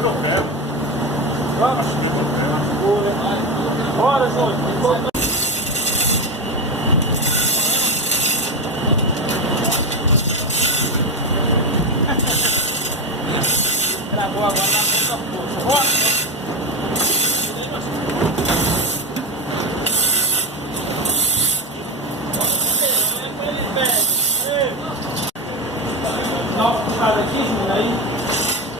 que eu quero. Acho que eu quero. Bora, João. Travou agora na ponta força. Bora!